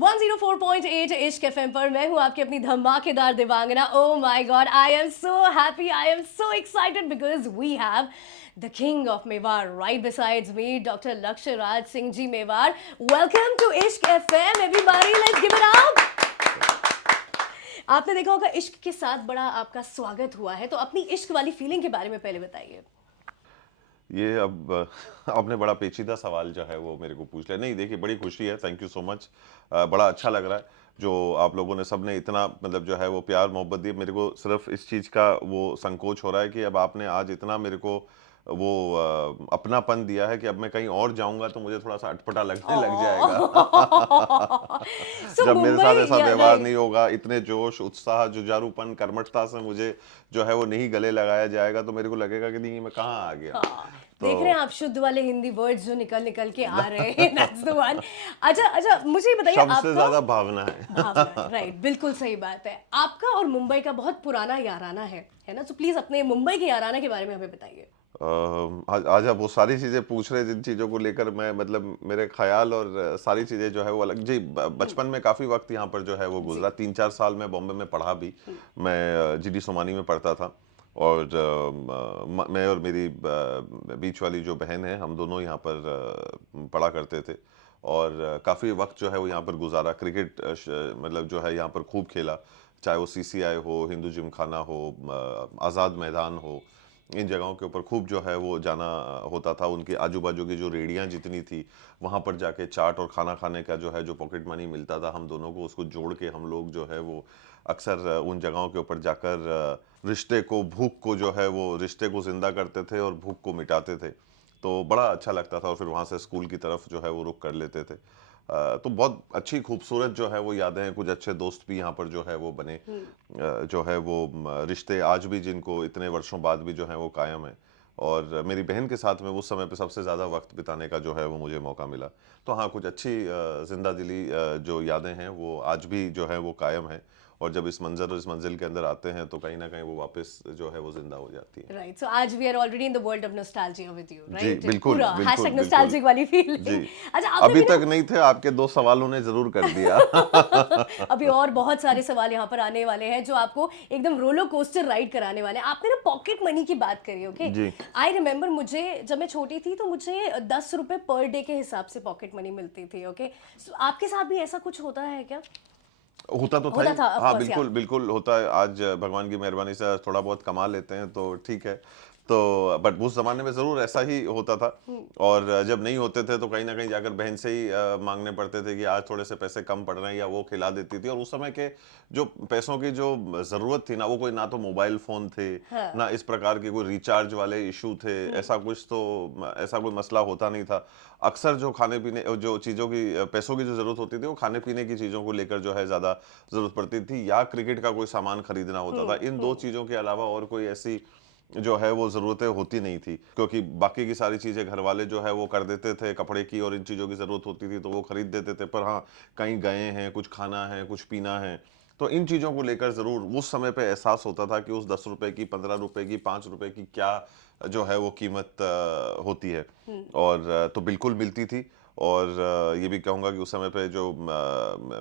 104.8 इश्क एफएम पर मैं हूं आपकी अपनी धमाकेदार Divangana. Oh my God, I am so happy, I am so excited because we have the king of Mewar right besides me, doctor Lakshya Raj Singh ji Mewar. Welcome to Ishq FM everybody, let's give it up. आपने देखा होगा इश्क के साथ बड़ा आपका स्वागत हुआ है, तो अपनी इश्क वाली फीलिंग के बारे में पहले बताइए। ये अब आपने बड़ा पेचीदा सवाल जो है वो मेरे को पूछ लिया। नहीं देखिए, बड़ी खुशी है, थैंक यू सो मच। बड़ा अच्छा लग रहा है जो आप लोगों ने सबने इतना मतलब जो है वो प्यार मोहब्बत दी। मेरे को सिर्फ इस चीज़ का वो संकोच हो रहा है कि अब आपने आज इतना मेरे को वो अपनापन दिया है कि अब मैं कहीं और जाऊंगा तो मुझे थोड़ा सा अटपटा लगने लग जाएगा। सो जब मेरे साथ मुंबई ऐसा या व्यवहार राइट। नहीं होगा, इतने जोश उत्साह जुझारूपन कर्मठता से मुझे जो है वो नहीं गले लगाया जाएगा, तो मेरे को लगेगा कि नहीं मैं कहाँ आ गया। हाँ, देख रहे हैं तो आप शुद्ध वाले हिंदी वर्ड्स जो निकल निकल के आ रहे हैं, दैट्स द वन। अच्छा अच्छा, मुझे ये बताइए शब्द से आपका ज्यादा भावना भावना है, है। राइट, बिल्कुल सही बात है। आपका और मुंबई का बहुत पुराना याराना है ना? तो प्लीज अपने मुंबई के याराना के बारे में हमें बताइए। आज आप वो सारी चीजें पूछ रहे हैं जिन चीजों को लेकर मैं मतलब मेरे ख्याल और सारी चीजें जो है वो अलग जी। बचपन में काफी वक्त यहाँ पर जो है वो जी। गुजरा, 3-4 साल मैं बॉम्बे में पढ़ा भी। मैं जीडी सोमानी में पढ़ता था। और मैं और मेरी बीच वाली जो बहन है, हम दोनों यहाँ पर पढ़ा करते थे। और काफ़ी वक्त जो है वो यहाँ पर गुजारा। क्रिकेट मतलब जो है यहाँ पर खूब खेला, चाहे वो सीसीआई हो, हिंदू जिमखाना हो, आज़ाद मैदान हो। इन जगहों के ऊपर खूब जो है वो जाना होता था। उनके आजू बाजू की जो रेहड़ियाँ जितनी थी, वहाँ पर जाके चाट और खाना खाने का जो है जो पॉकेट मनी मिलता था हम दोनों को, उसको जोड़ के हम लोग जो है वो अक्सर उन जगहों के ऊपर जाकर रिश्ते को, भूख को जो है वो रिश्ते को जिंदा करते थे और भूख को मिटाते थे। तो बड़ा अच्छा लगता था। और फिर वहाँ से स्कूल की तरफ जो है वो रुख कर लेते थे। तो बहुत अच्छी खूबसूरत जो है वो यादें हैं। कुछ अच्छे दोस्त भी यहाँ पर जो है वो बने। जो है वो रिश्ते आज भी जिनको इतने वर्षों बाद भी जो है वो कायम है। और मेरी बहन के साथ में उस समय पे सबसे ज़्यादा वक्त बिताने का जो है वो मुझे मौका मिला। तो हाँ, कुछ अच्छी जिंदा दिली जो यादें हैं वो आज भी जो है वो कायम है। और जब इस मंजर और इस मंजिल के अंदर आते हैं तो कहीं ना कहीं वो वापस जो है वो जिंदा हो जाती है। राइट, सो आज we are already in the world of nostalgia with you, जी राइट? बिल्कुल पूरा बिल्कुल हैशटैग बिल्कुल। नॉस्टैल्जिक वाली जी, फीलिंग। अच्छा, आपने अभी भी तक नहीं थे, आपके दो सवालों ने जरूर कर दिया। अभी और बहुत सारे सवाल यहाँ पर आने वाले हैं जो आपको एकदम रोलर कोस्टर राइड कराने वाले हैं। आपने ना पॉकेट मनी की बात करी, ओके? जी, आई रिमेम्बर, मुझे जब मैं छोटी थी तो मुझे 10 रुपए पर डे के हिसाब से पॉकेट मनी मिलती थी, ओके? सो आपके साथ भी ऐसा कुछ होता है क्या? होता तो था होता ही। था, ऑफ हाँ कोर्स, या। बिल्कुल बिल्कुल होता है। आज भगवान की मेहरबानी से थोड़ा बहुत कमा लेते हैं तो ठीक है। तो बट उस जमाने में जरूर ऐसा ही होता था। और जब नहीं होते थे तो कहीं ना कहीं जाकर बहन से ही मांगने पड़ते थे कि आज थोड़े से पैसे कम पड़ रहे हैं, या वो खिला देती थी। और उस समय के जो पैसों की जो जरूरत थी ना, वो कोई ना तो मोबाइल फोन थे, हाँ। ना इस प्रकार के कोई रिचार्ज वाले इशू थे। ऐसा कुछ तो ऐसा कोई मसला होता नहीं था। अक्सर जो खाने पीने जो चीज़ों की पैसों की जो ज़रूरत होती थी वो खाने पीने की चीज़ों को लेकर जो है ज़्यादा ज़रूरत पड़ती थी, या क्रिकेट का कोई सामान खरीदना होता था। इन दो चीज़ों के अलावा और कोई ऐसी जो है वो ज़रूरतें होती नहीं थी, क्योंकि बाकी की सारी चीज़ें घर वाले जो है वो कर देते थे। कपड़े की और इन चीज़ों की ज़रूरत होती थी तो वो खरीद देते थे। पर हाँ, कहीं गए हैं, कुछ खाना है, कुछ पीना है, तो इन चीज़ों को लेकर ज़रूर उस समय पे एहसास होता था कि उस 10 रुपए की, 15 रुपए की, 5 रुपए की क्या जो है वो कीमत होती है। और तो बिल्कुल मिलती थी। और ये भी कहूँगा कि उस समय पे जो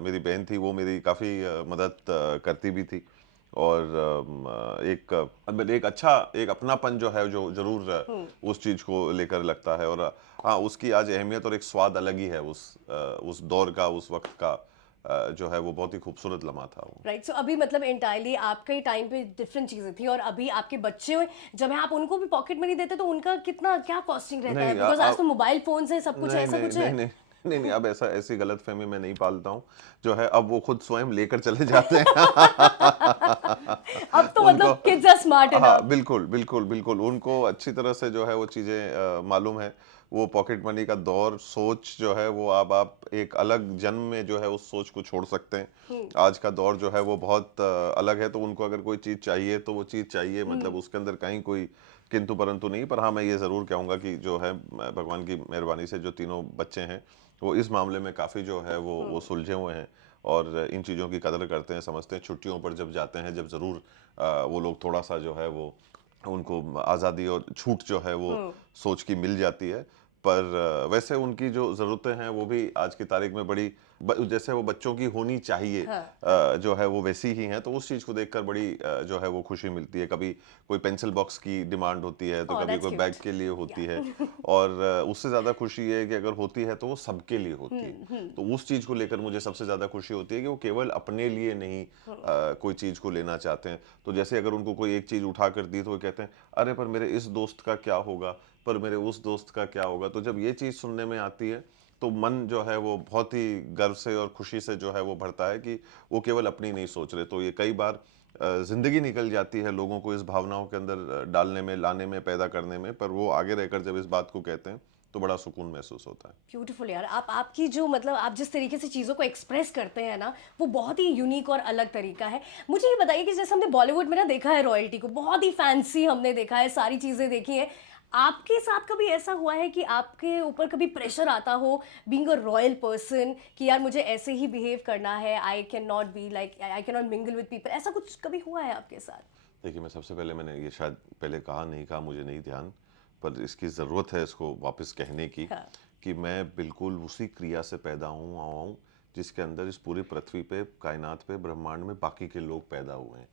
मेरी बहन थी वो मेरी काफ़ी मदद करती भी थी। और एक अच्छा एक अपनापन जो है जो ज़रूर उस चीज़ को लेकर लगता है। और हाँ, उसकी आज अहमियत और एक स्वाद अलग ही है उस दौर का, उस वक्त का। जो है वो बहुत ही खूबसूरत लम्हा था वो। राइट, सो अभी मतलब एंटायरली आपके टाइम पे डिफरेंट चीजें थी, और अभी आपके बच्चे हुए, जब आप उनको भी पॉकेट मनी देते तो उनका कितना क्या कॉस्टिंग रहता है? नहीं बिकॉज आज तो मोबाइल फोन है, सब कुछ है, नहीं ऐसा नहीं कुछ नहीं है? नहीं नहीं नहीं, अब ऐसा ऐसी गलतफहमी मैं नहीं पालता हूँ। जो है अब वो खुद स्वयं लेकर चले जाते हैं। अब तो उनको मतलब किड्स आर स्मार्ट हाँ इनफ। बिल्कुल बिल्कुल बिल्कुल, उनको अच्छी तरह से जो है वो चीज़ें मालूम है। वो पॉकेट मनी का दौर, सोच जो है वो अब आप एक अलग जन्म में जो है उस सोच को छोड़ सकते हैं। आज का दौर जो है वो बहुत अलग है। तो उनको अगर कोई चीज़ चाहिए तो वो चीज़ चाहिए, मतलब उसके अंदर कहीं कोई किंतु परंतु नहीं। पर हाँ, मैं ये ज़रूर कहूँगा कि जो है भगवान की मेहरबानी से जो तीनों बच्चे हैं वो इस मामले में काफ़ी जो है वो सुलझे हुए हैं। और इन चीज़ों की कदर करते हैं, समझते हैं। छुट्टियों पर जब जाते हैं, जब ज़रूर वो लोग थोड़ा सा जो है वो उनको आज़ादी और छूट जो है वो सोच की मिल जाती है। पर वैसे उनकी जो ज़रूरतें हैं वो भी आज की तारीख में बड़ी जैसे वो बच्चों की होनी चाहिए, हाँ, जो है वो वैसी ही हैं, तो उस चीज़ को देखकर बड़ी जो है वो खुशी मिलती है। कभी कोई पेंसिल बॉक्स की डिमांड होती है, तो ओह कभी दैट्स कोई बैग क्यूट। के लिए या होती है, और उससे ज़्यादा खुशी ये है कि अगर होती है तो वो सबके लिए होती है। तो उस चीज़ को लेकर मुझे सबसे ज़्यादा खुशी होती है कि वो केवल अपने लिए नहीं कोई चीज़ को लेना चाहते हैं। तो जैसे अगर उनको कोई एक चीज़ उठा कर दी तो वो कहते हैं, अरे पर मेरे इस दोस्त का क्या होगा, पर मेरे उस दोस्त का क्या होगा। तो जब ये चीज़ सुनने में आती है तो मन जो है वो बहुत ही गर्व से और खुशी से जो है वो भरता है कि वो केवल अपनी नहीं सोच रहे। तो ये कई बार ज़िंदगी निकल जाती है लोगों को इस भावनाओं के अंदर डालने में, लाने में, पैदा करने में, पर वो आगे रहकर जब इस बात को कहते हैं तो बड़ा सुकून महसूस होता है। ब्यूटीफुल यार, आप आपकी जो मतलब आप जिस तरीके से चीज़ों को एक्सप्रेस करते हैं ना, वो बहुत ही यूनिक और अलग तरीका है। मुझे ये बताइए कि जैसे हमने बॉलीवुड में ना देखा है रॉयल्टी को, बहुत ही फैंसी हमने देखा है, सारी चीज़ें देखी हैं। आपके साथ कभी ऐसा हुआ है कि आपके ऊपर कभी प्रेशर आता हो बीइंग अ रॉयल पर्सन कि यार मुझे ऐसे ही बिहेव करना है, I can not be like, I can not mingle with people, ऐसा कुछ कभी हुआ है आपके साथ? देखिए, मैं सबसे पहले मैंने ये शायद पहले कहा नहीं कहा मुझे नहीं ध्यान, पर इसकी ज़रूरत है इसको वापस कहने की, हाँ। कि मैं बिल्कुल उसी क्रिया से पैदा हुआ हूँ जिसके अंदर इस पूरी पृथ्वी पे, कायनात पे, ब्रह्मांड में बाकी के लोग पैदा हुए हैं।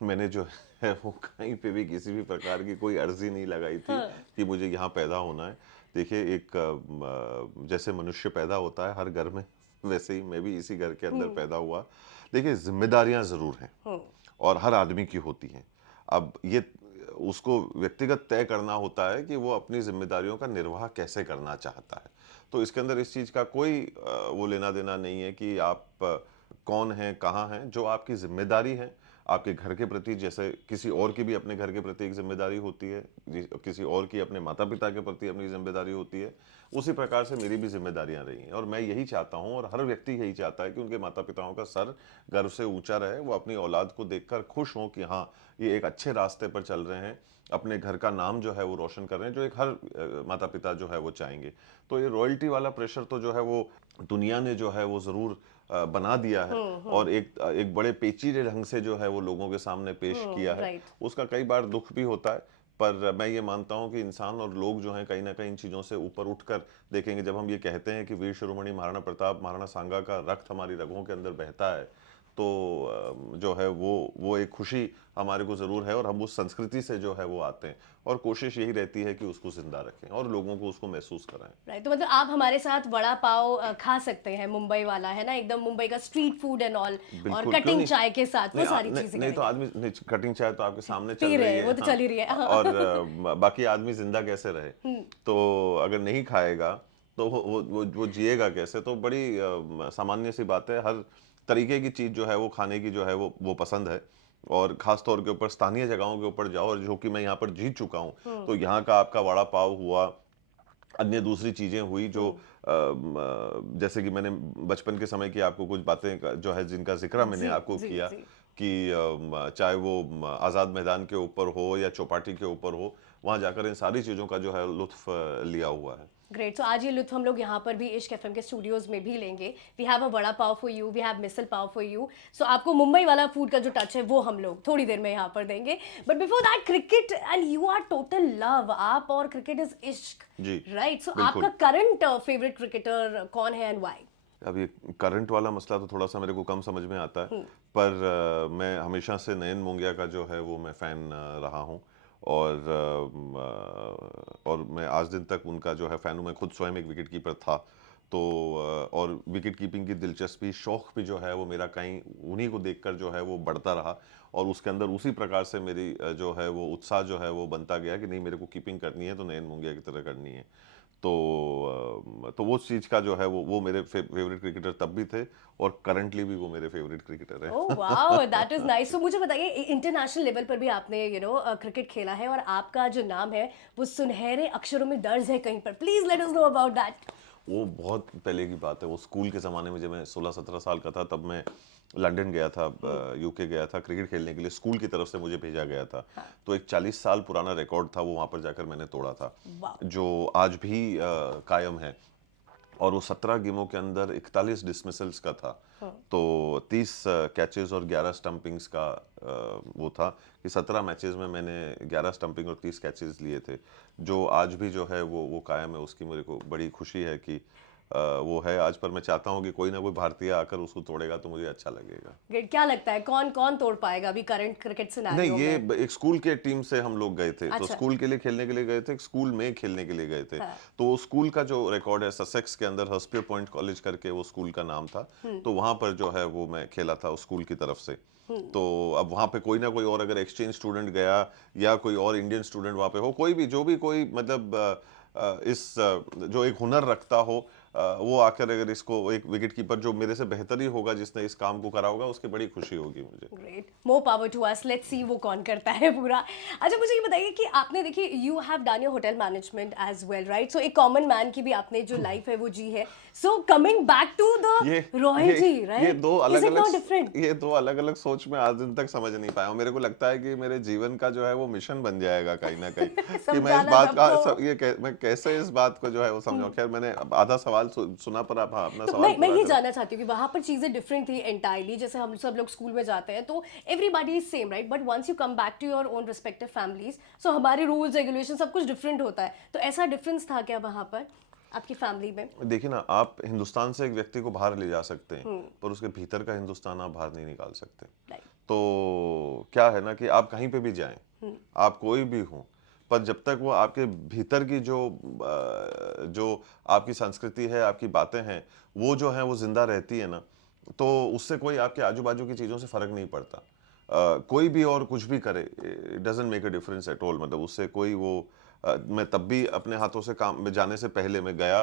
मैंने जो है वो कहीं पे भी किसी भी प्रकार की कोई अर्ज़ी नहीं लगाई थी हाँ। कि मुझे यहाँ पैदा होना है। देखिए, एक जैसे मनुष्य पैदा होता है हर घर में, वैसे ही मैं भी इसी घर के अंदर पैदा हुआ। देखिए, ज़िम्मेदारियाँ ज़रूर हैं हम्म। और हर आदमी की होती हैं। अब ये उसको व्यक्तिगत तय करना होता है कि वो अपनी ज़िम्मेदारियों का निर्वाह कैसे करना चाहता है। तो इसके अंदर इस चीज़ का कोई वो लेना-देना नहीं है कि आप कौन हैं, कहाँ हैं। जो आपकी ज़िम्मेदारी है, आपके घर के प्रति, जैसे किसी और की भी अपने घर के प्रति एक ज़िम्मेदारी होती है, किसी और की अपने माता-पिता के प्रति अपनी ज़िम्मेदारी होती है, उसी प्रकार से मेरी भी ज़िम्मेदारियाँ रही हैं। और मैं यही चाहता हूँ और हर व्यक्ति यही चाहता है कि उनके माता-पिताओं का सर गर्व से ऊँचा रहे, वो अपनी औलाद को देखकर खुश हों कि हाँ, ये एक अच्छे रास्ते पर चल रहे हैं, अपने घर का नाम जो है वो रोशन कर रहे हैं, जो एक हर माता-पिता जो है वो चाहेंगे। तो ये रॉयल्टी वाला प्रेशर तो जो है वो दुनिया ने जो है वो ज़रूर बना दिया है, और एक बड़े पेचीदे ढंग से जो है वो लोगों के सामने पेश किया है। राइट। उसका कई बार दुःख भी होता है, पर मैं ये मानता हूँ कि इंसान और लोग जो हैं कहीं न कहीं इन चीज़ों से ऊपर उठकर देखेंगे। जब हम ये कहते हैं कि वीर शिरोमणि महाराणा प्रताप, महाराणा सांगा का रक्त हमारी रगों के अंदर बहता है, तो जो है वो एक खुशी हमारे को ज़रूर है, और हम उस संस्कृति से जो है वो आते हैं, और कोशिश यही रहती है कि उसको ज़िंदा रखें और लोगों को उसको महसूस कराएँ। राइट, तो मतलब आप हमारे साथ वड़ा पाव खा सकते हैं, मुंबई वाला है ना, एकदम मुंबई का स्ट्रीट फूड एंड ऑल, और बिल्कुल, क्यों कटिंग नहीं? चाय के साथ वो नहीं सारी नहीं चीजें नहीं तो करेंगे। आदमी नहीं, कटिंग चाय तो आपके सामने चल पी रहे रही हैं, है, वो तो हाँ। चल ही रही है, और हाँ। बाकी आदमी ज़िंदा कैसे रहे? तो अगर नहीं खाएगा, तो वो जिएगा कैसे? तो बड़ी सामान्य सी बात है, हर तरीके की चीज़ जो है वो खाने की जो है वो पसंद है, और ख़ास तौर के ऊपर स्थानीय जगहों के ऊपर जाओ, और जो कि मैं यहाँ पर जी चुका हूँ, तो यहाँ का आपका वड़ा पाव हुआ, अन्य दूसरी चीज़ें हुई जो जैसे कि मैंने बचपन के समय की आपको कुछ बातें जो है जिनका ज़िक्र मैंने जी आपको जी किया, जी। कि चाहे वो आज़ाद मैदान के ऊपर हो या चौपाटी के ऊपर हो, वहाँ जाकर इन सारी चीज़ों का जो है लुत्फ़ लिया हुआ है। ग्रेट, सो आज ये लुत्फ हम लोग यहाँ पर भी इश्क एफएम के स्टूडियोज में भी लेंगे। We have a vada pav for you, we have misal pav for you. So आपको मुंबई वाला फूड का जो टच है वो हम लोग थोड़ी देर में यहाँ पर देंगे। But before that, cricket and you are total love, आप और क्रिकेट इज इश्क, जी, राइट? सो आपका बिल्कुल। करंट फेवरेट क्रिकेटर कौन है एंड व्हाई? अब ये करंट वाला मसला तो थोड़ा-सा मेरे को कम समझ में आता है, पर मैं हमेशा से नयन मोंगिया का जो है वो मैं फ़ैन रहा हूँ, और और मैं आज दिन तक उनका जो है फ़ैन हूँ। मैं खुद स्वयं एक विकेट कीपर था, तो और विकेट कीपिंग की दिलचस्पी, शौक भी जो है वो मेरा कहीं उन्हीं को देखकर जो है वो बढ़ता रहा, और उसके अंदर उसी प्रकार से मेरी जो है वो उत्साह जो है वो बनता गया कि नहीं, मेरे को कीपिंग करनी है तो नयन मोंगिया की तरह करनी है। तो तो वो चीज़ का जो है वो मेरे फेवरेट क्रिकेटर तब भी थे, और करंटली भी वो मेरे फेवरेट क्रिकेटर हैं। Oh wow, that is nice. So मुझे बताइए, इंटरनेशनल लेवल पर भी आपने क्रिकेट खेला है, और आपका जो नाम है वो सुनहरे अक्षरों में दर्ज है कहीं पर। Please let us know about that. वो बहुत पहले की बात है, वो स्कूल के ज़माने में जब मैं 16-17 साल का था, तब मैं लंदन गया था, यूके गया था क्रिकेट खेलने के लिए, स्कूल की तरफ से मुझे भेजा गया था। तो एक 40 साल पुराना रिकॉर्ड था, वो वहाँ पर जाकर मैंने तोड़ा था, वाओ। जो आज भी कायम है। और वो 17 गेमों के अंदर 41 डिसमिसल्स का था। तो 30 कैचेस और 11 स्टंपिंग्स का वो था कि 17 मैचेस में मैंने 11 स्टंपिंग और 30 कैचेस लिए थे, जो आज भी जो है वो कायम है। उसकी मेरे को बड़ी खुशी है कि वो है आज, पर मैं चाहता हूँ कि कोई ना कोई भारतीय आकर उसको तोड़ेगा तो मुझे अच्छा लगेगा। ग्रेट। क्या लगता है कौन कौन तोड़ पाएगा अभी करंट क्रिकेट नहीं, सिनेरियो ये में? एक स्कूल के टीम से हम लोग गए थे, तो अच्छा। स्कूल के लिए खेलने के लिए गए थे, स्कूल में खेलने के लिए गए थे। हाँ। तो स्कूल का जो रिकॉर्ड है, ससेक्स के अंदर हर्स्पे पॉइंट कॉलेज करके वो स्कूल का नाम था, तो वहां पर जो है वो मैं खेला था उस स्कूल की तरफ से। तो अब वहां पे कोई ना कोई और अगर एक्सचेंज स्टूडेंट गया या कोई और इंडियन स्टूडेंट वहां पे हो, कोई भी जो भी कोई मतलब जो एक हुनर रखता हो, वो आकर अगर इसको एक विकेट कीपर जो मेरे से बेहतर ही होगा जिसने इस काम को करा होगा, उसकी बड़ी खुशी होगी मुझे। Great, more power to us, let's see वो कौन करता है पूरा। अच्छा मुझे ये बताइए कि आपने देखिए you have done your hotel management as well, right? So एक कॉमन मैन की भी आपने जो लाइफ है वो जी है। So coming back to the ये ये रॉयल्टी, ये राइट? दो इज अलग इट अलग नॉट डिफरेंट? ये दो अलग अलग सोच में आज दिन तक समझ नहीं पाया हूँ। मेरे को लगता है कि मेरे जीवन का जो है वो मिशन बन जाएगा कहीं ना कहीं कि मैं इस समझाना बात का सबको। मैं कैसे इस बात को जो है वो समझाऊं। खैर, मैंने अब आधा सवाल सुना, पर आप हाँ अपना तो सवाल मैं पूरा ये करो। जानना चाहती हूँ कि वहां पर चीजें डिफरेंट थी एंटायरली, जैसे हम सब लोग स्कूल में जाते हैं तो everybody is same, right? But once you come back to your own respective families, so हमारे रूल्स रेगुलेशन सब कुछ डिफरेंट होता है। तो ऐसा डिफरेंस था क्या वहां पर आपकी फैमिली में? देखिए ना, आप हिंदुस्तान से एक व्यक्ति को बाहर ले जा सकते हैं, पर उसके भीतर का हिंदुस्तान आप बाहर नहीं निकाल सकते। राइट। तो क्या है ना कि आप कहीं पे भी जाएं, आप कोई भी हो, पर जब तक वो आपके भीतर की जो आपकी संस्कृति है, आपकी बातें हैं, वो जो है वो जिंदा रहती है ना, तो उससे कोई आपके आजू बाजू की चीज़ों से फर्क नहीं पड़ता। कोई भी और कुछ भी करे, it doesn't make a difference at all. मतलब उससे कोई वो मैं तब भी अपने हाथों से काम में जाने से पहले मैं गया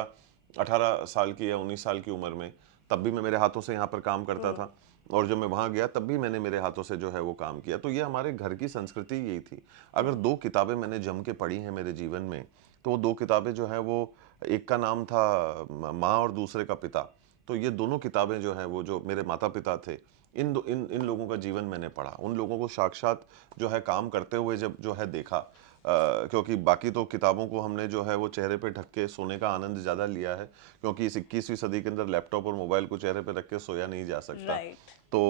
18 साल की या 19 साल की उम्र में, तब भी मैं मेरे हाथों से यहाँ पर काम करता था, और जब मैं वहाँ गया तब भी मैंने मेरे हाथों से जो है वो काम किया। तो ये हमारे घर की संस्कृति यही थी। अगर दो किताबें मैंने जम के पढ़ी हैं मेरे जीवन में, तो वो दो किताबें जो है वो, एक का नाम था माँ और दूसरे का पिता। तो ये दोनों किताबें जो है वो जो मेरे माता पिता थे, इन लोगों का जीवन मैंने पढ़ा, उन लोगों को साक्षात जो है काम करते हुए जब जो है देखा। क्योंकि बाकी तो किताबों को हमने जो है वो चेहरे पे ढक के सोने का आनंद ज़्यादा लिया है, क्योंकि इस 21वीं सदी के अंदर लैपटॉप और मोबाइल को चेहरे पे रख के सोया नहीं जा सकता। राइट। तो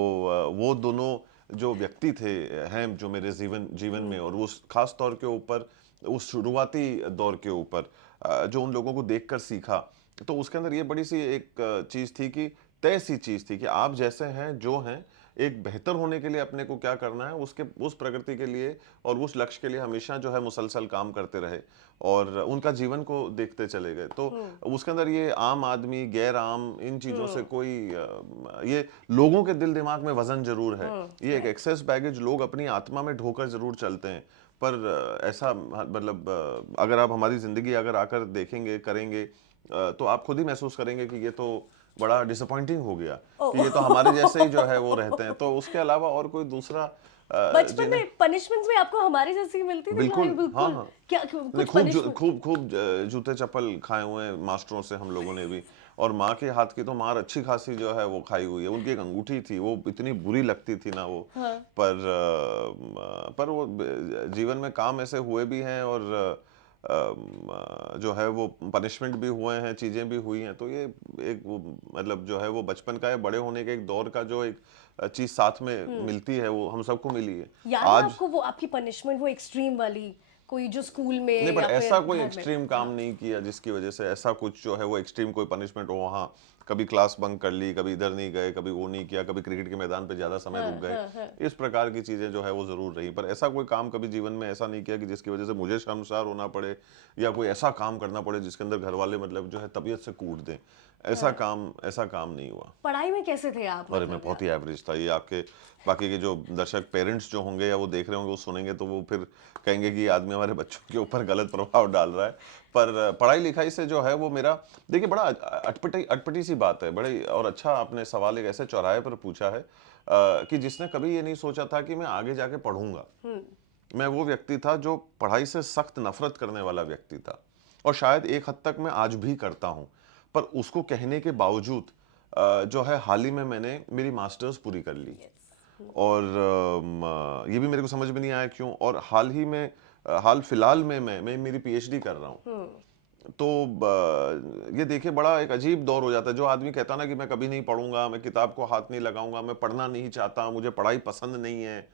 वो दोनों जो व्यक्ति थे, हैं जो मेरे जीवन जीवन में, और उस खास तौर के ऊपर उस शुरुआती दौर के ऊपर जो उन लोगों को देखकर सीखा, तो उसके अंदर ये बड़ी सी एक चीज़ थी कि तय सी चीज़ थी कि आप जैसे हैं जो हैं, एक बेहतर होने के लिए अपने को क्या करना है, उसके उस प्रगति के लिए और उस लक्ष्य के लिए हमेशा जो है मुसलसल काम करते रहे, और उनका जीवन को देखते चले गए। तो उसके अंदर ये आम आदमी गैर आम इन चीज़ों से कोई ये लोगों के दिल दिमाग में वजन जरूर है, ये एक राइट। एक्सेस बैगेज लोग अपनी आत्मा में ढोकर जरूर चलते हैं। पर ऐसा मतलब अगर आप हमारी जिंदगी अगर आकर देखेंगे करेंगे, तो आप खुद ही महसूस करेंगे कि ये तो बड़ा डिसअपॉइंटिंग हो गया कि ये तो हमारे जैसे ही जो है वो रहते हैं। तो उसके अलावा और कोई दूसरा बचपन जिन्हें में पनिशमेंट्स में आपको हमारे जैसी मिलती थी भाई? बिल्कुल, हाँ, बिल्कुल। हाँ। क्या नहीं, कुछ पनिशमेंट? खूब जूते चप्पल खाए हुए हैं मास्टरों से हम लोगों ने भी, और माँ के हाथ की तो मार अच्छी खासी जो है वो खाई हुई है। उनकी एक अंगूठी थी, वो इतनी बुरी लगती थी ना वो, हाँ। पर वो जीवन में काम ऐसे हुए भी हैं, और जो है वो पनिशमेंट भी हुए हैं, चीज़ें भी हुई हैं। तो ये एक वो मतलब जो है वो बचपन का या बड़े होने के एक दौर का जो एक चीज़ साथ में मिलती है, वो हम सबको मिली है। याद है आज आपको वो आपकी पनिशमेंट, वो एक्सट्रीम वाली, कोई जो स्कूल नहीं, में पर या ऐसा फिर कोई घर में? एक्सट्रीम काम हाँ। नहीं किया जिसकी वजह से ऐसा कुछ जो है वो एक्सट्रीम कोई पनिशमेंट हो। हाँ, कभी क्लास बंक कर ली, कभी इधर नहीं गए, कभी वो नहीं किया, कभी क्रिकेट के मैदान पे ज्यादा समय हाँ, रुक गए, हाँ, हाँ। इस प्रकार की चीजें जो है वो जरूर रही। पर ऐसा कोई काम कभी जीवन में ऐसा नहीं किया कि जिसकी वजह से मुझे शर्मसार होना पड़े, या कोई ऐसा काम करना पड़े जिसके अंदर घर वाले मतलब जो है तबीयत से कूट दें। ऐसा काम नहीं हुआ। पढ़ाई में कैसे थे आप, अरे मैं मतलब बहुत यार? ही एवरेज था। ये आपके बाकी के जो दर्शक पेरेंट्स जो होंगे या वो देख रहे होंगे, वो सुनेंगे तो वो फिर कहेंगे कि ये आदमी हमारे बच्चों के ऊपर गलत प्रभाव डाल रहा है। पर पढ़ाई लिखाई से जो है वो मेरा, देखिए बड़ा अटपटी अटपटी सी बात है। बड़े और अच्छा आपने सवाल एक ऐसे चौराहे पर पूछा है कि जिसने कभी ये नहीं सोचा था कि मैं आगे जाके पढ़ूंगा। मैं वो व्यक्ति था जो पढ़ाई से सख्त नफरत करने वाला व्यक्ति था, और शायद एक हद तक मैं आज भी करता हूं। पर उसको कहने के बावजूद जो है हाल ही में मैंने मेरी मास्टर्स पूरी कर ली, यस। और ये भी मेरे को समझ में नहीं आया क्यों, और हाल फिलहाल में मैं मेरी पीएचडी कर रहा हूँ। तो ये देखिए बड़ा एक अजीब दौर हो जाता है। जो आदमी कहता है ना कि मैं कभी नहीं पढ़ूंगा, मैं किताब को हाथ नहीं लगाऊंगा, मैं पढ़ना नहीं चाहता, मुझे पढ़ाई पसंद नहीं है,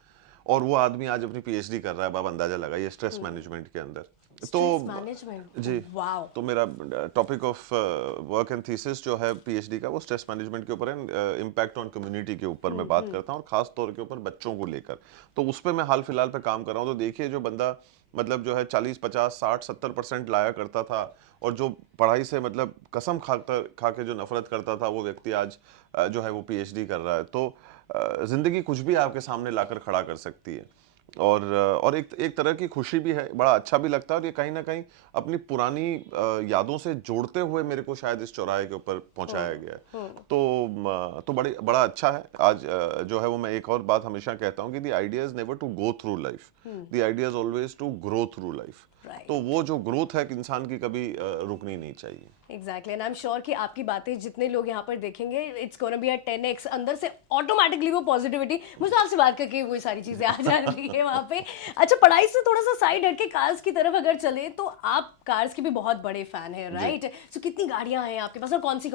और वो आदमी आज अपनी पीएचडी कर रहा है। आप अंदाजा लगाइए, स्ट्रेस मैनेजमेंट के अंदर। तो स्ट्रेस मैनेजमेंट, जी, वाओ। तो मेरा topic of work and thesis जो है पीएचडी का, वो स्ट्रेस मैनेजमेंट के ऊपर है, इम्पैक्ट ऑन कम्युनिटी के ऊपर मैं बात करता हूँ, और खास तौर के ऊपर बच्चों को लेकर। तो उस पर मैं हाल फिलहाल पे काम कर रहा हूँ। तो देखिए, जो बंदा मतलब जो है 40 50 60 70% लाया करता था, और जो पढ़ाई से मतलब कसम खा के जो नफरत करता था, वो व्यक्ति आज जो है वो पीएचडी कर रहा है। तो जिंदगी कुछ भी आपके सामने लाकर खड़ा कर सकती है। और एक तरह की खुशी भी है, बड़ा अच्छा भी लगता है, और ये कहीं ना कहीं अपनी पुरानी यादों से जोड़ते हुए मेरे को शायद इस चौराहे के ऊपर पहुंचाया गया है। तो बड़ा अच्छा है। आज जो है वो मैं एक और बात हमेशा कहता हूँ कि the idea is never to go through life, the idea is always to grow through life. तो वो जो ग्रोथ है कि इंसान की कभी रुकनी नहीं चाहिए। Exactly, and I am sure कि आपकी बातें जितने लोग यहाँ पर देखेंगे, it's gonna be a 10x, अंदर से ऑटोमेटिकली वो पॉजिटिविटी, मुझे तो आपसे बात करके वो सारी चीजें आ जा रही है वहाँ पे। अच्छा, पढ़ाई से थोड़ा सा साइड हट के कार्स की तरफ अगर चले, तो आप कार्स के भी बहुत बड़े फैन हैं, राइट? सो कितनी गाड़ियां हैं आपके पास, और कौन सी?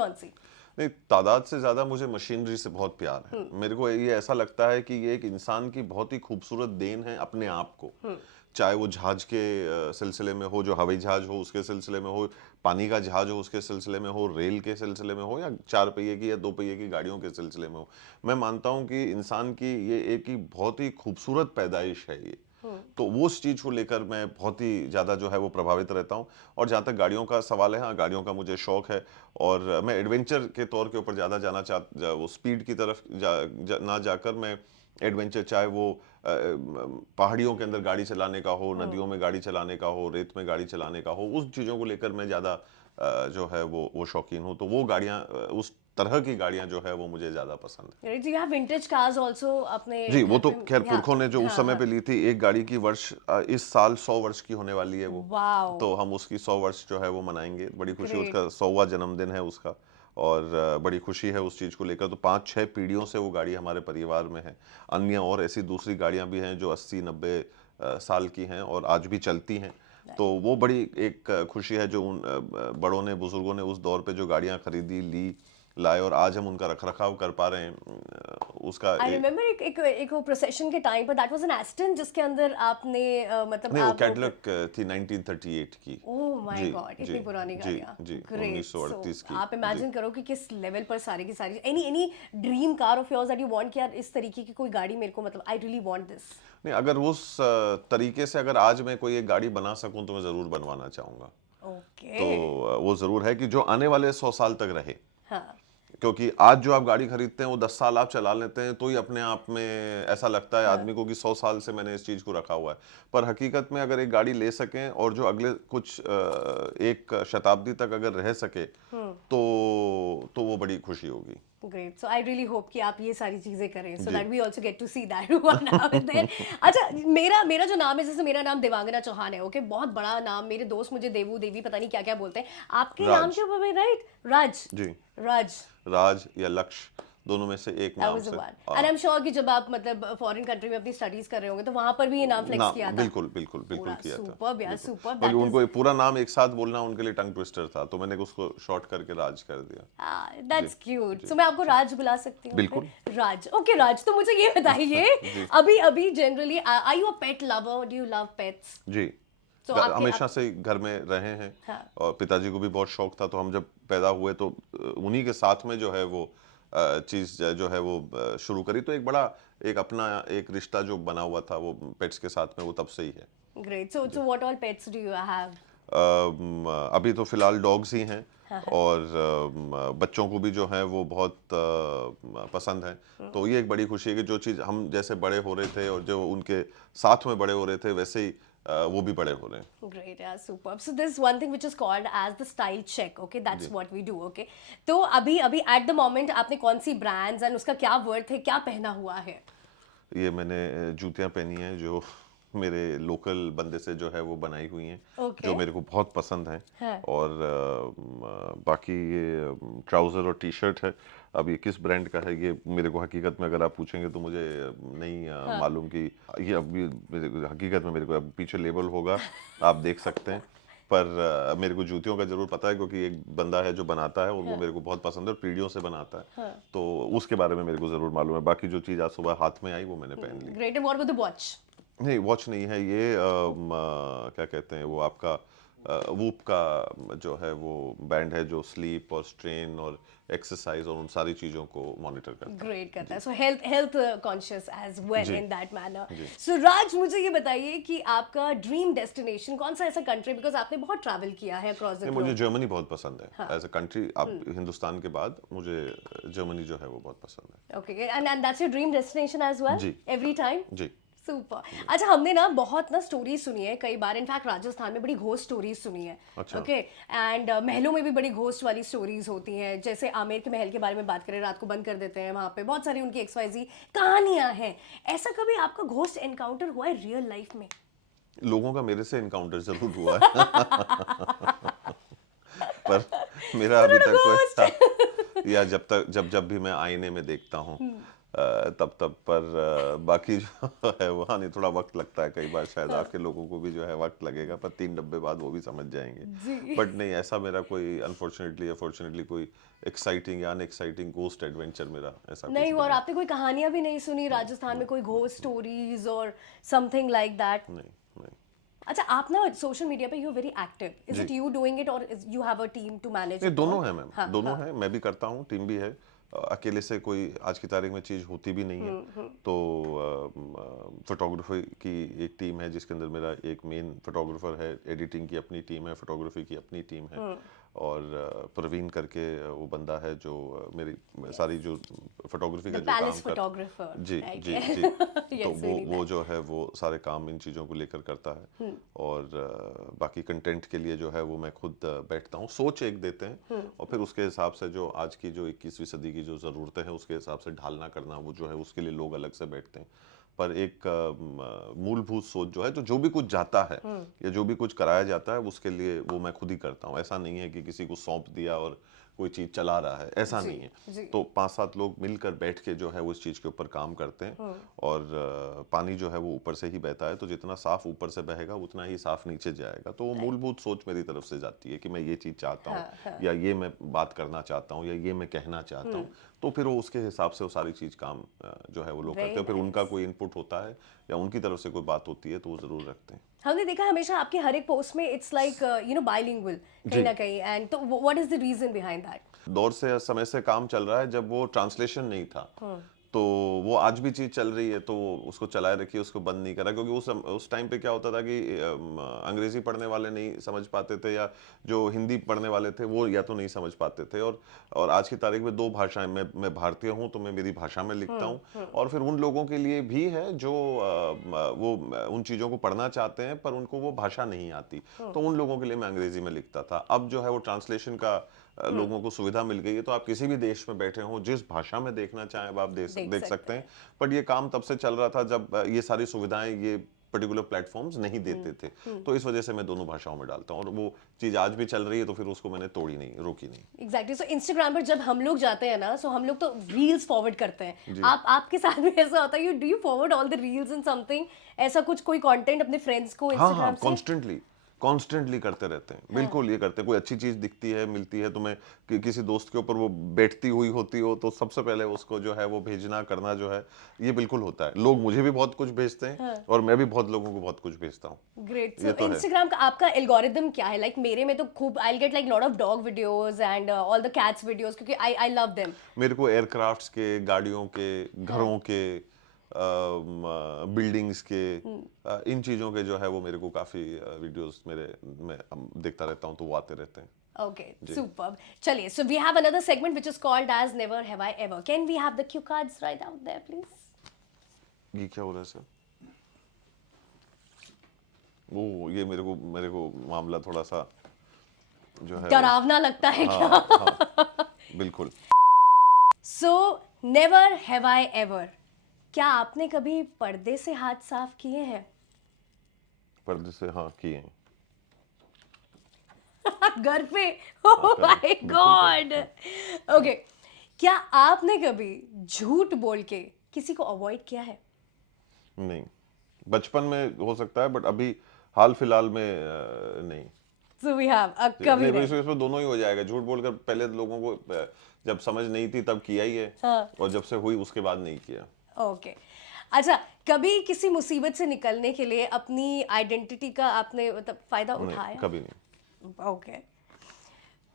नहीं, तादाद से ज्यादा मुझे मशीनरी से बहुत प्यार है। मेरे को ये ऐसा लगता है कि ये एक इंसान की बहुत ही खूबसूरत देन है अपने आप को। चाहे वो जहाज के सिलसिले में हो, जो हवाई जहाज हो उसके सिलसिले में हो, पानी का जहाज हो उसके सिलसिले में हो, रेल के सिलसिले में हो, या 4 पहिए की या 2 पहिए की गाड़ियों के सिलसिले में हो। मैं मानता हूँ कि इंसान की ये एक ही बहुत ही खूबसूरत पैदाइश है ये। तो वो उस चीज को लेकर मैं बहुत ही ज्यादा जो है वो प्रभावित रहता हूँ। और जहाँ तक गाड़ियों का सवाल है, हाँ, गाड़ियों का मुझे शौक है, और मैं एडवेंचर के तौर के ऊपर ज्यादा जाना वो स्पीड की तरफ ना जाकर मैं एडवेंचर, चाहे वो पहाड़ियों के अंदर गाड़ी चलाने का हो, नदियों में गाड़ी चलाने का हो, रेत में गाड़ी चलाने का हो, उस चीज़ों को लेकर मैं ज़्यादा जो है वो शौकीन हूँ। तो वो गाड़ियाँ, उस तरह की गाड़ियाँ जो है वो मुझे ज़्यादा पसंद है। Right, you have vintage cars also अपने जी, वो घर तो पे? खैर हाँ, पुरखों ने जो उस हाँ, समय हाँ। पे ली थी, एक गाड़ी की वर्ष इस साल 100 वर्ष की होने वाली है वो। वाओ, तो हम उसकी 100 वर्ष जो है वो मनाएंगे, बड़ी खुशी, ग्रेट। उसका 100वां जन्मदिन है उसका। और बड़ी खुशी है उस चीज़ को लेकर। तो 5 6 पीढ़ियों से वो गाड़ी हमारे परिवार में है। अन्य और ऐसी दूसरी गाड़ियां भी हैं जो 80 90 साल की हैं और आज भी चलती हैं। तो वो बड़ी एक खुशी है, जो उन बड़ों ने, बुजुर्गों ने उस दौर पे जो गाड़ियां खरीदी, लाए, और आज हम उनका रख रखाव कर पा रहे हैं। उसका आई रिमेम्बर एक वो प्रोसेशन के टाइम पर, दैट वाज एन एस्टन जिसके अंदर आपने मतलब नहीं, वो आप कैटलॉग थी 1938 की। ओह माय जी, गॉड, जी, इतनी पुरानी जी, गाड़ियाँ। जी, ग्रेट। सो 1938 की। आप जी। इमेजिन करो कि किस लेवल पर सारी की सारी, any dream car of yours that you want, कि यार इस तरीके की कोई गाड़ी मेरे को, मतलब आई रियली वांट दिस। नहीं, अगर उस तरीके से अगर आज मैं कोई एक गाड़ी बना सकूं तो मैं ज़रूर बनवाना चाहूँगा। ओके। तो वो ज़रूर है कि जो आने वाले 100 साल तक रहे। हाँ, क्योंकि आज जो आप गाड़ी खरीदते हैं वो 10 साल आप चला लेते हैं, तो ही अपने आप में ऐसा लगता है हाँ। आदमी को कि 100 साल से मैंने इस चीज़ को रखा हुआ है। पर हकीकत में अगर एक गाड़ी ले सकें और जो अगले कुछ एक शताब्दी तक अगर रह सके, तो वो बड़ी खुशी होगी। Great. So I really hope कि आप ये सारी चीजें करें, so that we also get to see that one now and then. अच्छा, मेरा मेरा जो नाम है, जैसे मेरा नाम देवांगना चौहान है, ओके, बहुत बड़ा नाम, मेरे दोस्त मुझे देवू देवी पता नहीं क्या क्या बोलते हैं, आपके नाम राज। के ऊपर, राइट? राज। जी। राज, राज या लक्ष्य, दोनों में से एक that नाम was the से। one. And I'm sure कि जब आप मतलब फॉरेन कंट्री में अपनी स्टडीज कर रहे होंगे, तो वहां पर भी ये नाम ना, फ्लेक्स किया था। बिल्कुल बिल्कुल बिल्कुल पूरा किया था। सुपर्ब यार, बिल्कुल, सुपर्ब, क्योंकि दैट उनको इज ये पूरा नाम एक साथ बोलना उनके लिए टंग ट्विस्टर था, तो मैंने उसको शॉर्ट करके राज कर दिया। जी, दैट्स क्यूट। जी, सो मैं आपको जी, राज बुला सकती हूँ बिल्कुल। फिर? राज, ओके राज। तो मुझे ये बताइए, जी, अभी अभी generally are you a pet lover, do you love pets? जी। सो आपके हमेशा से ही घर में रहे हैं, हाँ, और पिताजी को भी बहुत शौक था, तो हम जब पैदा हुए तो उन्हीं के साथ में जो है वो चीज़ जो है वो शुरू करी। तो एक बड़ा एक अपना एक रिश्ता जो बना हुआ था वो पेट्स के साथ में, वो तब से ही है। Great. So what all pets do you have? अभी तो फिलहाल डॉग्स ही हैं, हाँ, और बच्चों को भी जो है वो बहुत पसंद है। तो ये एक बड़ी खुशी है कि जो चीज़ हम जैसे बड़े हो रहे थे और जो उनके साथ में बड़े हो रहे थे, वैसे ही वो भी बड़े हो रहे हैं। Great, yeah, superb. So there's one thing which is called as the style check. Okay, that's ji. what we do. Okay, तो अभी अभी at the moment आपने कौन सी brands and उसका क्या worth है, क्या पहना हुआ है? ये मैंने जूतियाँ पहनी हैं जो मेरे लोकल बंदे से जो है वो बनाई हुई हैं, Okay. जो मेरे को बहुत पसंद हैं। हाँ. और बाकी ये ट्राउज़र और टी शर्ट है। अब ये किस ब्रांड का है, ये मेरे को हकीकत में अगर आप पूछेंगे तो मुझे नहीं मालूम कि ये, अब ये हकीकत में मेरे को अब पीछे लेबल होगा, आप देख सकते हैं। पर मेरे को जूतियों का जरूर पता है क्योंकि एक बंदा है जो बनाता है और वो मेरे को बहुत पसंद है और पीढ़ियों से बनाता है, तो उसके बारे में मेरे को जरूर मालूम है। बाकी जो चीज़ आज सुबह हाथ में आई वो मैंने पहन ली। Great. And what about the watch? नहीं, वॉच नहीं है ये, क्या कहते हैं वो आपका वूप का जो है वो बैंड है जो स्लीप और स्ट्रेन और एक्सरसाइज और उन सारी चीज़ों को मॉनिटर करता है। ग्रेट करता है। So health conscious as well जी। In that manner. जी। सो राज, मुझे ये बताइए कि आपका ड्रीम डेस्टिनेशन कौन सा ऐसा कंट्री, बिकॉज आपने बहुत ट्रैवल किया है अक्रॉस द नहीं, मुझे ग्लोब। जर्मनी बहुत पसंद है एज अ कंट्री। अब हिंदुस्तान के बाद मुझे जर्मनी जो है वो बहुत पसंद है। Okay, and that's your dream destination as well जी। Every time? जी। सुपर। अच्छा, हमने ना बहुत ना स्टोरीज सुनी है कई बार, इनफैक्ट राजस्थान में बड़ी घोस्ट स्टोरीज सुनी है। अच्छा। ओके, एंड महलों में भी बड़ी घोस्ट वाली स्टोरीज होती हैं, जैसे आमेर के महल के बारे में बात करें, रात को बंद कर देते हैं वहाँ पे, बहुत सारी उनकी XYZ कहानियां हैं। ऐसा कभी आपका घोस्ट एनकाउंटर हुआ है रियल लाइफ में? लोगों का मेरे से इनकाउंटर जरूर हुआ है पर मेरा अभी तक कोई या जब जब भी मैं आईने में देखता हूँ तब पर बाकी जो है वो, हाँ नहीं, थोड़ा वक्त लगता है कई बार, शायद आपके लोगों को भी जो है वक्त लगेगा, पर 3 डब्बे बाद वो भी समझ जाएंगे। बट नहीं, ऐसा मेरा कोई अनफॉर्चुनेटली या फॉर्चुनेटली कोई एक्साइटिंग या अनएक्साइटिंग घोस्ट एडवेंचर मेरा ऐसा नहीं, कुछ और आपने कोई कहानियां भी नहीं सुनी राजस्थान में, कोई घोस्ट स्टोरीज और समथिंग लाइक दैट? नहीं। नहीं। अच्छा, आप ना सोशल मीडिया पे यू वेरी एक्टिव, इज जी। इट यू डूइंग इट और you have a team to manage? नहीं, दोनों है मैम, दोनों है, मैं भी करता हूँ, टीम भी है। अकेले से कोई आज की तारीख में चीज़ होती भी नहीं है। तो फोटोग्राफी की एक टीम है जिसके अंदर मेरा एक मेन फोटोग्राफर है, एडिटिंग की अपनी टीम है, फोटोग्राफी की अपनी टीम है, और प्रवीण करके वो बंदा है जो मेरी सारी जो फोटोग्राफी का द जो काम पैलेस कर, फोटोग्राफर। जी जी जी, तो वो जो है वो सारे काम इन चीज़ों को लेकर करता है, और बाकी कंटेंट के लिए जो है वो मैं खुद बैठता हूँ, सोच एक देते हैं, और फिर उसके हिसाब से जो आज की जो 21वीं सदी की जो ज़रूरतें हैं उसके हिसाब से ढालना करना, वो जो है उसके लिए लोग अलग से बैठते हैं। पर एक मूलभूत सोच जो है, जो भी कुछ जाता है या जो भी कुछ कराया जाता है उसके लिए वो मैं खुद ही करता हूँ। ऐसा नहीं है कि किसी को सौंप दिया और कोई चीज़ चला रहा है, ऐसा नहीं है। तो 5-7 लोग मिलकर बैठ के जो है वो इस चीज़ के ऊपर काम करते हैं, और पानी जो है वो ऊपर से ही बहता है, तो जितना साफ ऊपर से बहेगा उतना ही साफ नीचे जाएगा। तो वो मूलभूत सोच मेरी तरफ से जाती है कि मैं ये चीज़ चाहता हूँ, या ये मैं बात करना चाहता हूँ, या ये मैं कहना चाहता हूँ, तो फिर वो उसके हिसाब से वो सारी चीज़ काम जो है वो लोग करते हैं। फिर उनका कोई इनपुट होता है या उनकी तरफ से कोई बात होती है तो वो ज़रूर रखते हैं। हमने देखा हमेशा आपके हर एक पोस्ट में इट्स लाइक बाइलिंगुअल कहीं ना कहीं, एंड तो what is the reason behind that? दौर से समय से काम चल रहा है, जब वो ट्रांसलेशन नहीं था तो वो आज भी चीज़ चल रही है, तो उसको चलाए रखिए, उसको बंद नहीं करा, क्योंकि उस टाइम पे क्या होता था कि अंग्रेजी पढ़ने वाले नहीं समझ पाते थे, या जो हिंदी पढ़ने वाले थे वो या तो नहीं समझ पाते थे, और आज की तारीख में 2 भाषाएं, मैं भारतीय हूं तो मैं मेरी भाषा में लिखता हूं, और फिर उन लोगों के लिए भी है जो वो उन चीज़ों को पढ़ना चाहते हैं पर उनको वो भाषा नहीं आती, तो उन लोगों के लिए मैं अंग्रेजी में लिखता था। अब जो है वो ट्रांसलेशन का लोगों को सुविधा मिल गई है, तो आप किसी भी देश में बैठे हो, जिस भाषा में देखना चाहें अब आप देख सकते हैं। बट ये काम तब से चल रहा था जब ये सारी सुविधाएं ये पर्टिकुलर प्लेटफॉर्म्स नहीं देते थे, तो इस वजह से मैं दोनों भाषाओं में डालता हूँ, और वो चीज आज भी चल रही है, तो फिर उसको मैंने तोड़ी नहीं, रोकी नहीं। एग्जैक्टली। सो इंस्टाग्राम पर जब हम लोग जाते हैं ना, सो हम लोग तो रील्स फॉरवर्ड करते हैं, आपके साथ भी ऐसा होता है? You do you forward all the reels in something, ऐसा कुछ कोई कंटेंट अपने फ्रेंड्स को इंस्टाग्राम से? कॉन्स्टेंटली करते रहते हैं, बिल्कुल ये करते हैं। कोई अच्छी चीज दिखती है, मिलती है तुम्हें, किसी दोस्त के ऊपर वो बैठती हुई होती हो, तो सबसे पहले उसको जो है वो भेजना करना जो है ये बिल्कुल होता है। लोग मुझे भी बहुत कुछ भेजते हैं, और मैं भी बहुत लोगों को बहुत कुछ भेजता हूँ। ग्रेट। सो इंस्टाग्राम का आपका एल्गोरिदम क्या है? लाइक मेरे में तो खूब I get like lot of dog videos and all the cats videos, क्योंकि आई लव देम। मेरे को एयरक्राफ्ट्स के, गाड़ियों के, घरों के, बिल्डिंग्स के, इन चीज़ों के जो है वो मेरे को काफ़ी वीडियोस मैं देखता रहता हूँ, तो वो आते रहते हैं। Okay, superb. चलिए, so we have another segment which is called as Never Have I Ever. Can we have the cue cards right out there, please? ये क्या हो रहा है सर? वो ये मेरे को मामला थोड़ा सा जो है डरावना लगता है क्या? हाँ, बिल्कुल। So never have I ever. क्या आपने कभी पर्दे से हाथ साफ किए हैं? पर्दे से हाँ किए हैं। घर पे? Oh my God. Okay. क्या आपने कभी झूठ बोल के किसी को अवॉइड किया है? नहीं, बचपन में हो सकता है, बट अभी हाल फिलहाल में नहीं। So we have a कभी नहीं, नहीं। इसमें दोनों ही हो जाएगा। झूठ बोलकर पहले लोगों को जब समझ नहीं थी तब किया ही है, हाँ। और जब से हुई उसके बाद नहीं किया। ओके। अच्छा, कभी किसी मुसीबत से निकलने के लिए अपनी आइडेंटिटी का आपने मतलब फायदा नहीं, उठाया? कभी नहीं। ओके।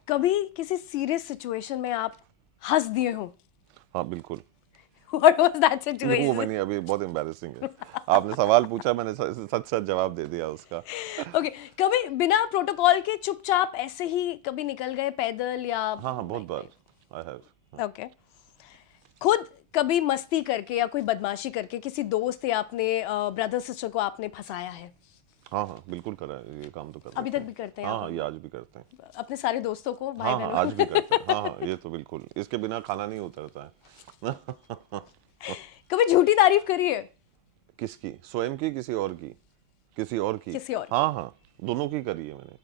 कभी किसी सीरियस सिचुएशन में आप हंस दिए हो? हाँ, बिल्कुल। What was that वो situation? मैंने अभी बहुत एम्बैरेसिंग है। आपने सवाल पूछा, मैंने सच सच जवाब दे दिया उसका। ओके, कभी बिना प्रोटोकॉल के चुपचाप ऐसे ही कभी निकल गए पैदल या? हाँ हाँ, बहुत बार आई हैव। ओके। खुद कभी मस्ती करके या कोई बदमाशी करके किसी दोस्त या अपने ब्रदर सिस्टर को आपने फंसाया है? हाँ हाँ, बिल्कुल करा है, ये काम तो कर अभी लेते तक भी करते हैं हाँ आप? हाँ, ये आज भी करते हैं। अपने सारे दोस्तों को, भाई हाँ हाँ, बहनों आज भी करते हैं। हाँ हाँ, ये तो बिल्कुल, इसके बिना खाना नहीं उतरता है। कभी झूठी तारीफ करी है? किसकी? स्वयं की, किसी और की? किसी और की? किसी और की। हाँ हाँ, दोनों की करी है मैंने।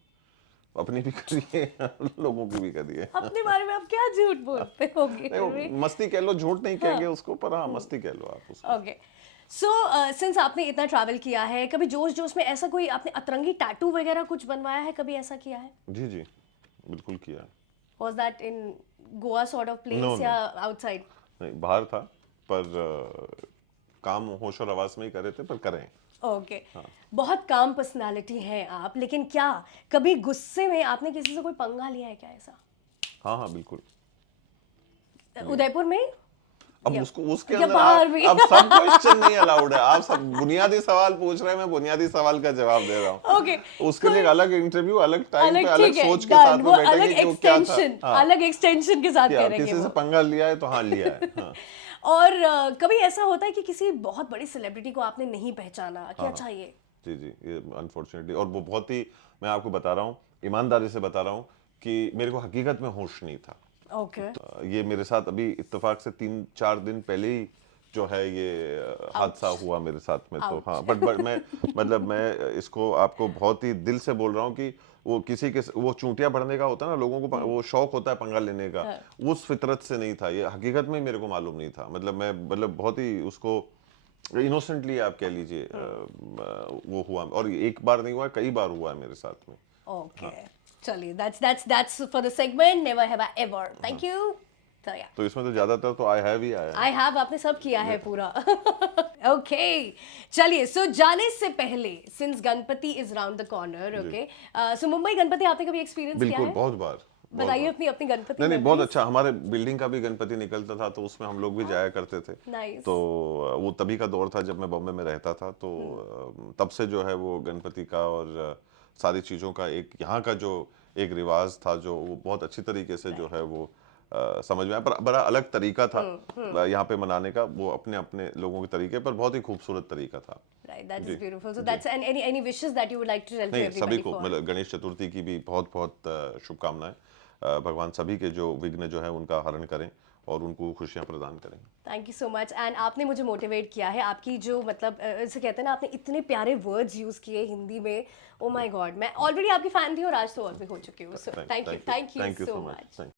अपनी भी करी है, लोगों की भी करी है। अपने बारे में आप क्या झूठ बोलते होगे? नहीं, वो मस्ती कह लो, झूठ नहीं कहेंगे उसको, पर हाँ, मस्ती कह लो आप उसको। ओके। सो सिंस आपने इतना ट्रैवल किया है, कभी जोश जोश में ऐसा कोई आपने अतरंगी टैटू वगैरह कुछ बनवाया है? कभी ऐसा किया है? जी जी, बिल्कुल किया है। Was that in Goa sort of place No, या आउटसाइड? नहीं, बाहर था, पर काम होश और आवाज में ही करे थे, पर करें। ओके। बहुत काम पर्सनालिटी है आप, लेकिन क्या कभी गुस्से में आपने किसी से कोई पंगा लिया है क्या ऐसा? हाँ हाँ, बिल्कुल। उदयपुर में? अब या- उसको उसके या अंदर बाहर भी? अब सब क्वेश्चन नहीं अलाउड है। आप सब बुनियादी सवाल पूछ रहे हैं, मैं बुनियादी सवाल का जवाब दे रहा हूँ। ओके। उसके लिए एक अलग इंटरव्यू, अलग टाइम पे, अलग ठीक है, सोच के done, साथ वो में अलग बैठेंगे कि वो क्या था। एक्सटेंशन, हाँ, अलग एक्सटेंशन के साथ क्या करेंगे किसी से वो। पंगा लिया है तो हाँ, लिया है। हाँ और कभी ऐसा होता है कि किसी बहुत बड़ी सेलिब्रिटी को आपने नहीं पहचाना कि हाँ। अच्छा ये? जी जी, ये अनफॉर्चुनेटली, और वो बहुत ही, मैं आपको बता रहा हूँ, ईमानदारी से बता रहा हूँ कि मेरे को हकीकत में होश नहीं था। ओके। ये मेरे साथ अभी इत्तेफाक से 3-4 दिन पहले ही जो है ये हादसा हुआ मेरे साथ में। तो हाँ, बट मैं मतलब मैं इसको आपको बहुत ही दिल से बोल रहा हूँ कि वो किसी के वो चूंटियां बढ़ने का होता है ना, लोगों को वो शौक होता है पंगा लेने का, उस फितरत से नहीं था ये। हकीकत में मेरे को मालूम नहीं था, मतलब मैं मतलब बहुत ही उसको इनोसेंटली आप कह लीजिए वो हुआ, और एक बार नहीं हुआ, कई बार हुआ है मेरे साथ में। ओके, चलिए, that's for the segment never have I ever. Thank you. तो या तो इसमें तो ज्यादातर तो आई हैव ही आया है। आई हैव आपने सब किया है पूरा। ओके, चलिए, सो जाने से पहले since Ganpati is round the corner, okay, so Mumbai Ganpati आपने कभी एक्सपीरियंस किया बिल्कुल, है? बहुत बार। बताइए अपनी अपनी गणपति नहीं नहीं, बहुत memories। अच्छा। हमारे बिल्डिंग का भी गणपति निकलता था, तो उसमें हम लोग भी जाया करते थे। Nice. तो वो तभी का दौर था जब मैं बॉम्बे में रहता था, तो तब से जो है वो गणपति का और सारी चीज़ों का एक यहाँ का जो एक रिवाज था, जो वो बहुत अच्छी तरीके से जो है वो समझ में आया, पर बड़ा अलग तरीका था यहाँ पे मनाने का। वो अपने अपने लोगों के तरीके पर बहुत ही खूबसूरत तरीका था। Right, that ji, is beautiful. So that's any wishes that you would like to tell to नहीं, सभी everybody को, for? मतलब गणेश चतुर्थी की भी बहुत बहुत शुभकामनाएं। भगवान सभी के जो विघ्न जो है उनका हरण करें और उनको खुशियां प्रदान करें। Thank you so much. And आपने मुझे मोटिवेट किया है, आपकी जो मतलब इसे कहते हैं ना, आपने इतने प्यारे वर्ड्स यूज किए हिंदी में। ओ माय गॉड, मैं ऑलरेडी आपकी फैन थी और आज तो और भी हो चुकी हूँ। So thank you thank you so so much. Much.